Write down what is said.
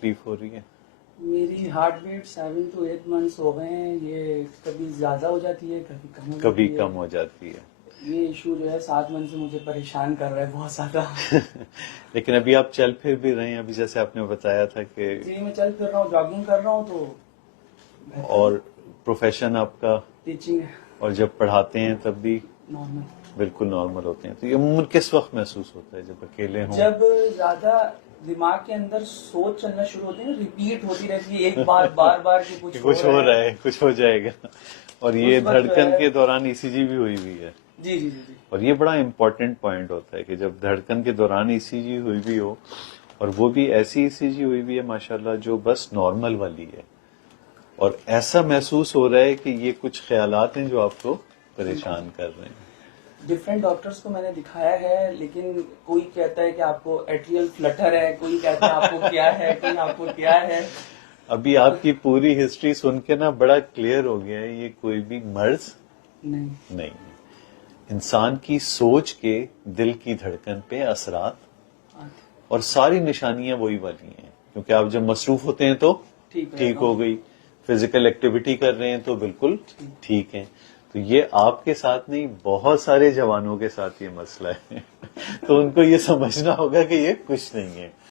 तकलीफ हो रही है? मेरी हार्ट बीट 7 to 8 मंथ्स हो गए हैं। ये कभी ज्यादा हो जाती है, कभी कम हो कभी जाती है। कम हो जाती है। ये इशू जो है 7 मंथ से मुझे परेशान कर रहा है बहुत ज्यादा। लेकिन अभी आप चल फिर भी रहे हैं, अभी जैसे आपने बताया था कि, जी मैं चल फिर रहा हूँ, जॉगिंग कर रहा हूँ तो बेहतर और प्रोफेशन आपका, टीचिंग है। और जब पढ़ाते हैं तब भी नॉर्मल। बिल्कुल नॉर्मल होते हैं। तो ये अमूमन किस वक्त महसूस होता है, जब अकेले हों? जब ज्यादा दिमाग के अंदर सोच चलना शुरू होती है, रिपीट होती रहती है एक बार बार बार कि कि कुछ कुछ हो रहा है, कुछ हो जाएगा। और ये उस वक्त जो धड़कन है। के दौरान ईसीजी भी हुई हुई है। जी जी जी जी। और ये बड़ा इम्पोर्टेंट पॉइंट होता है कि जब धड़कन के दौरान ईसीजी हुई भी हो, और वो भी ऐसी ईसीजी हुई भी है माशाल्लाह जो बस नॉर्मल वाली है, और ऐसा महसूस हो रहा है कि ये कुछ ख्यालात हैं जो आपको परेशान कर रहे हैं। डिफरेंट डॉक्टर्स को मैंने दिखाया है, लेकिन कोई कहता है कि आपको एट्रियल फ्लटर है, कोई कहता है आपको क्या है, कोई आपको क्या है। अभी आपकी पूरी हिस्ट्री सुन के ना बड़ा क्लियर हो गया है, ये कोई भी मर्ज नहीं। नहीं है। इंसान की सोच के दिल की धड़कन पे असरात, और सारी निशानियां वही वाली हैं, क्योंकि आप जब मसरूफ होते हैं तो ठीक हो गई, फिजिकल एक्टिविटी कर रहे हैं तो बिल्कुल ठीक है। तो ये आपके साथ नहीं, बहुत सारे जवानों के साथ ये मसला है। तो उनको ये समझना होगा कि ये कुछ नहीं है।